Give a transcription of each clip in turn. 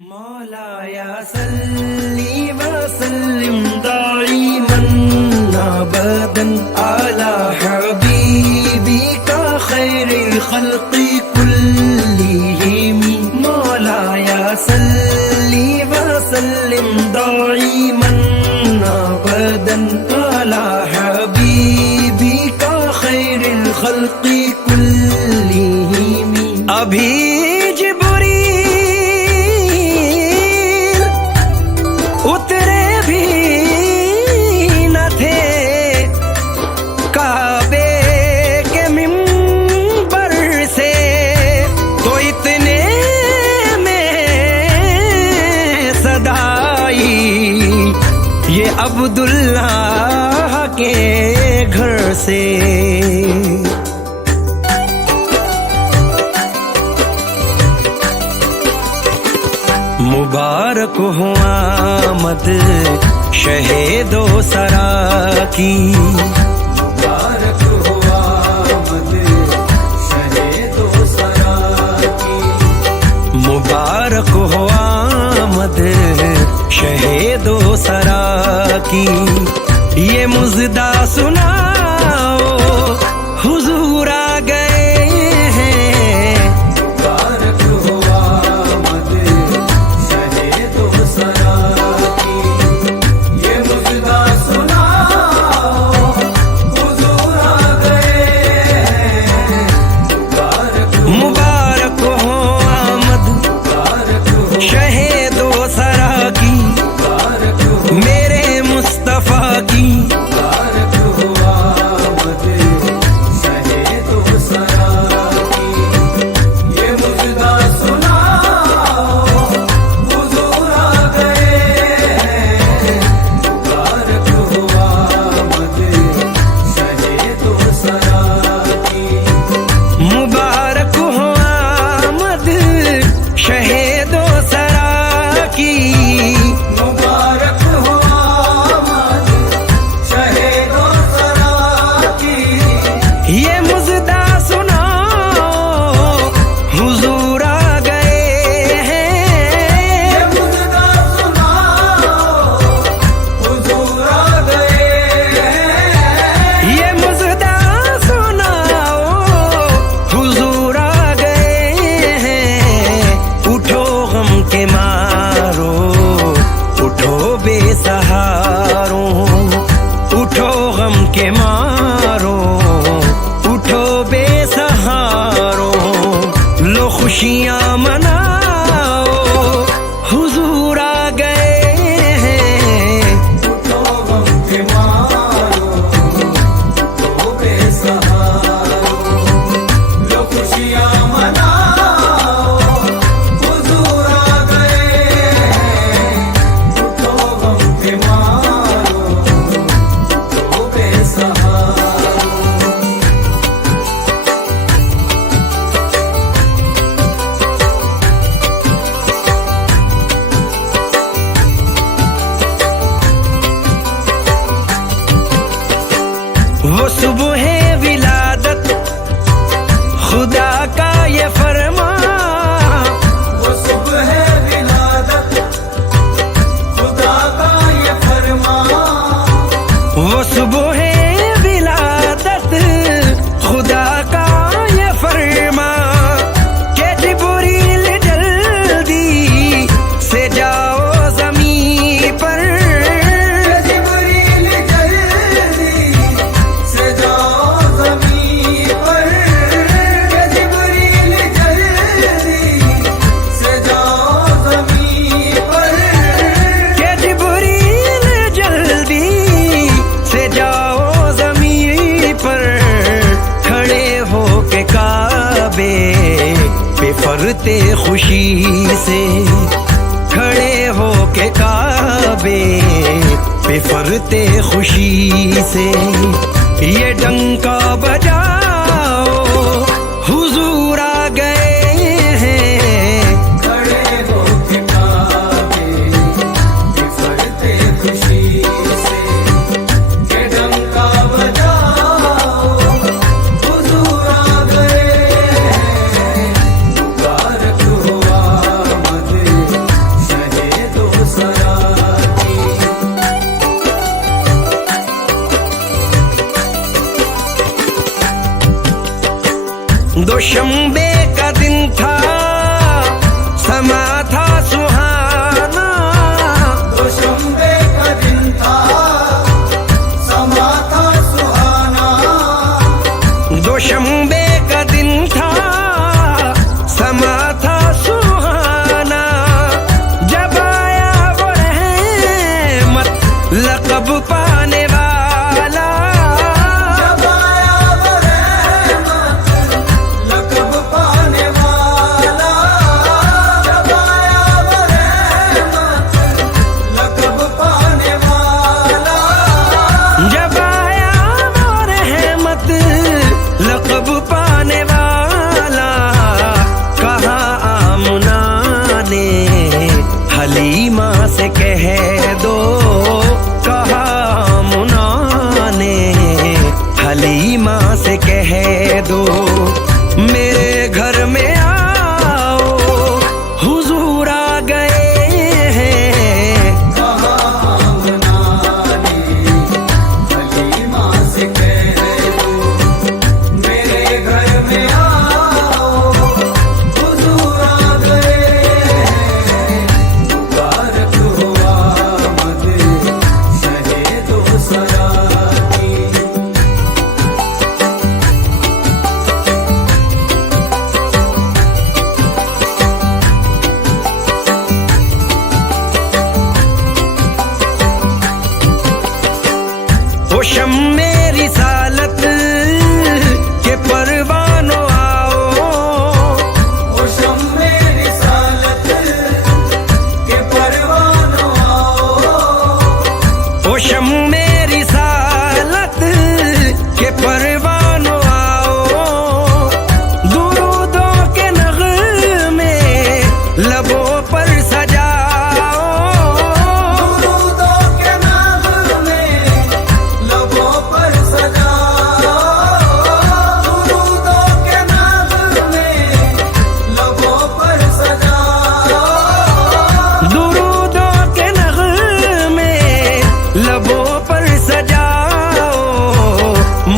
मौलाया सल्ली व सल्लिम दाइमन अबदन अला हबीबिका खैरिल खल्क़ि कुल्लिहिम। मौलाया सल्ली व सल्लिम दाइमन अबदन अला हबीबिका खैरिल खल्क़ि कुल्लिहिम। अभी उतरे भी न थे काबे के मिंबर से, तो इतने में सदाई ये अब्दुल्लाह के घर से। मुबारक हो आमद शहीदो सरा की। मुबारक हो आमद शहीदो सरा की। मुबारक हो आमद शहीदो सरा की। ये मुज़दा सुनाओ हुजूर आ गए हैं। मुबारक हो आमद शहीदो सरा की। ये मुज़दा सुनाओ हुजूर आ गए हैं। मुबारक हो आमद शहीदो सरा की। मेरे मुस्तफा की के मारो, उठो बेसहारो, लो खुशियां मनाओ हुजूर आ गए हैं। उठो गम के मारो, उठो बेसहारो, लो खुशियां मनाओ हुजूर आ गए हैं। उठो गम के मारो। वो सुबह विलादत खुदा का ये फरमा। वो सुबह विलादत खुदा का ये फरमा। वो सुबह विलादत खुदा का ये फरमा के जिब्रील जल्दी से जाओ ज़मीन पर। फरते खुशी से खड़े हो के काबे पे, फरते खुशी से ये डंका बजाओ हुजूर आ गए हैं। खड़े हो के काबे पे, फरते खुशी से ये डंका बजाओ हुजूर आ गए हैं। मुबारक हो आमद हलीमा से कह दो, कहा मुना ने हलीमा से कह दो, मेरे घर में आओ हुजूर आ गए हैं। कहा मुना ने हलीमा से कह दो, मेरे घर में आओ हुजूर आ गए हैं। मुबारक हो आमद शहे दो सरा की। ओ शम्मे रिसालत के परवानों आओ, ओ शम्मे रिसालत के परवानों आओ, ओ शम्मे रिसालत के परवानों आओ, दुरूदों के नग़मे लबों पर सजाओ, दुरूदों के नग़मे लबों पर सजाओ, दुरूदों के नग़मे लबों पर सजाओ। दुरूदों के नग़मे लबों पर सजाओ,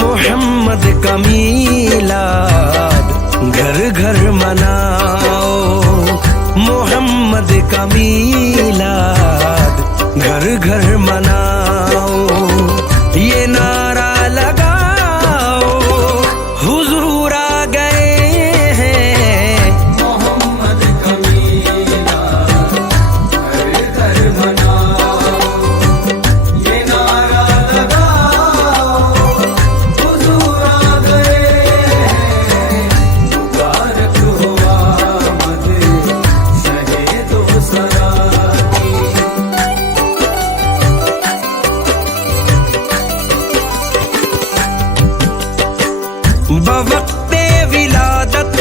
मोहम्मद का मीलाद घर घर मनाओ, मोहम्मद का मीलाद घर घर मनाओ, ये नारा लगाओ हुजूर आ गए हैं। मोहम्मद का मीलाद घर घर मनाओ, ये नारा लगाओ हुजूर आ गए हैं। मुबारक हो आमद शहे दो सरा की। बवक्ते विलादत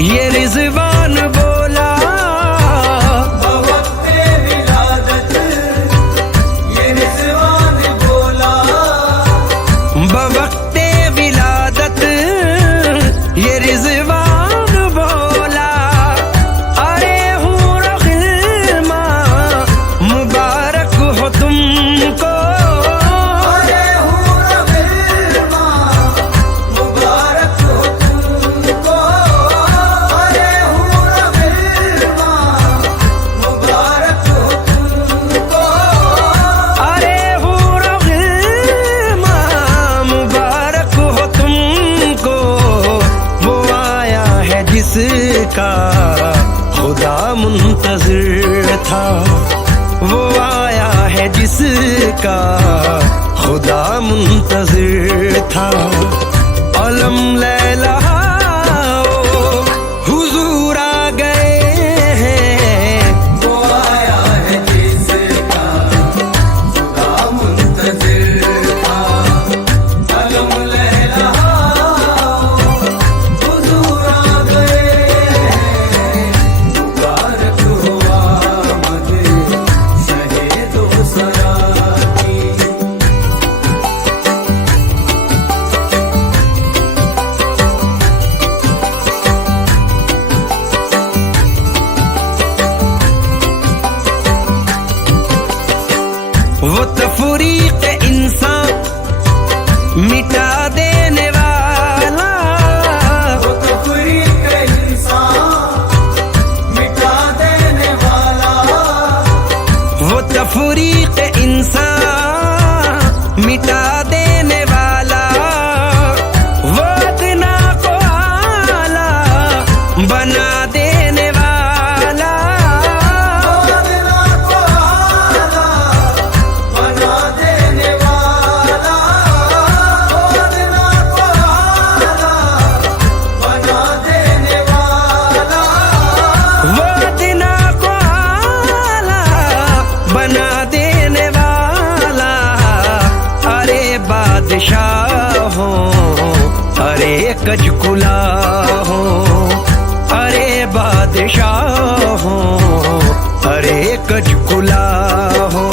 ये रिजवान बोला, बवक्ते विलादत ये रिज़वान बोला, बवक्ते विलादत ये रिजवान बोला, अरे हूर ख़िल्मा मुबारक हो तुमको, अरे हूर ग़िल्मा मुबारक हो तुमको, अरे हूर ग़िल्मा मुबारक हो तुमको। अरे हूर ग़िल्मा मुबारक हो तुमको, वो आया है जिसका खुदा मुंतज़िर था, वो आया है जिसका खुदा मुंतज़िर था, अलम लहलहाओ हुजूर आ गए हैं। वो आया है जिसका खुदा मुंतज़िर था, अलम लहलहाओ हुजूर आ गए हैं। मुबारक हो आमद शहे दो सरा की। वो तफरीक इंसान मिटा देने वाला, वो तफरीक इंसान मिटा देने वाला, वो तफरीक इंसान मिटा देने वाला, वो अदना को आला बना देने वाला, अदना को आला बना देने वाला, अदना को आला बना देने वाला। वो अदना को आला बना देने वाला, अरे बादशाह हो अरे कजकुला हो, अरे बादशाह हो अरे कजकुला हो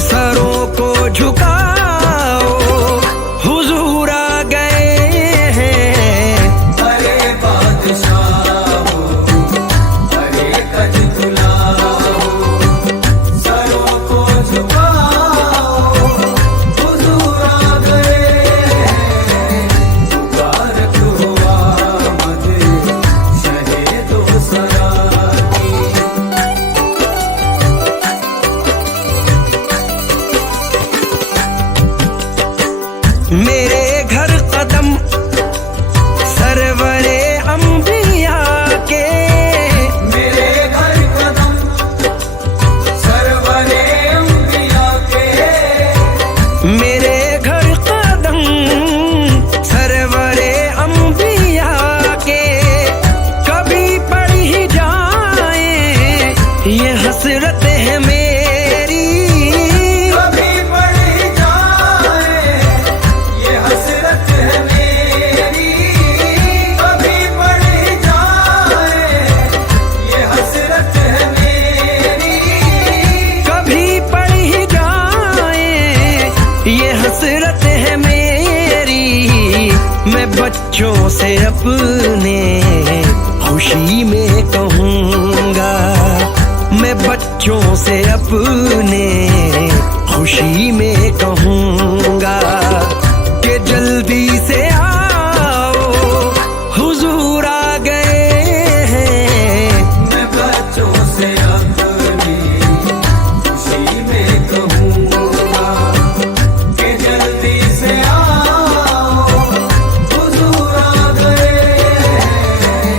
सरों को झुकाओ हुजूर आ गए हैं। अरे बादशाह हो, अरे कजकुला हो, सरों को झुकाओ हुजूर आ गए हैं। मुबारक हो आमद शहे दो सरा की। मेरे घर कदम सरवरे अंबिया के, मेरे घर कदम सरवरे अंबिया के। मेरे घर कदम सरवरे अंबिया के। कभी पड़ ही जाए ये हसरत है मेरी, कभी पड़ जाए ये हसरत है मेरी, कभी पड़ जाए ये हसरत है मेरी। कभी पड़ ही जाए ये हसरत है मेरी। मैं बच्चों से अपने खुशी में कहूँगा, मैं बच्चों से अपने खुशी में कहूँगा कि जल्दी से आओ हुजूर आ गए हैं। मैं बच्चों से अपनी खुशी में कहूँगा कि जल्दी से आओ हुजूर आ गए हैं।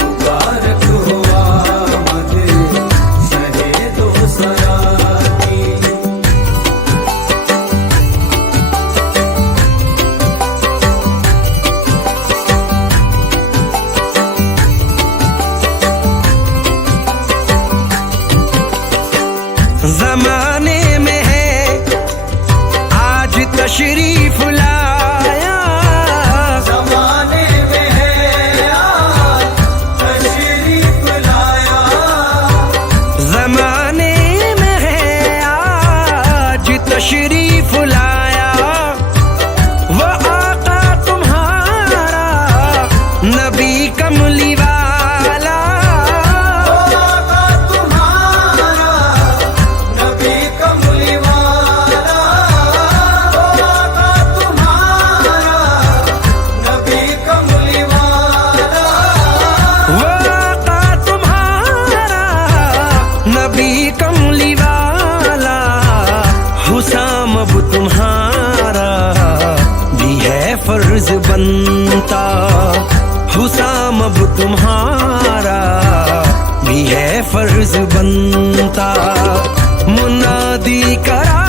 मुबारक हो आमद शहे दो सरा की। जमाने में है आज तशरीफ लाया, ज़माने में है आज तशरीफ लाया। जमाने में है आज तशरीफ लाया। वो आका तुम्हारा नबी कमली वाला, आका तुम्हारा नबी कमली वाला। आका तुम्हारा नबी कमली वाला। वो आका तुम्हारा नबी कमली वाला। हुसाम अब तुम्हारा भी है फर्ज बनता, हुसाम अब तुम्हारा भी है फर्ज बनता। मुनादी करा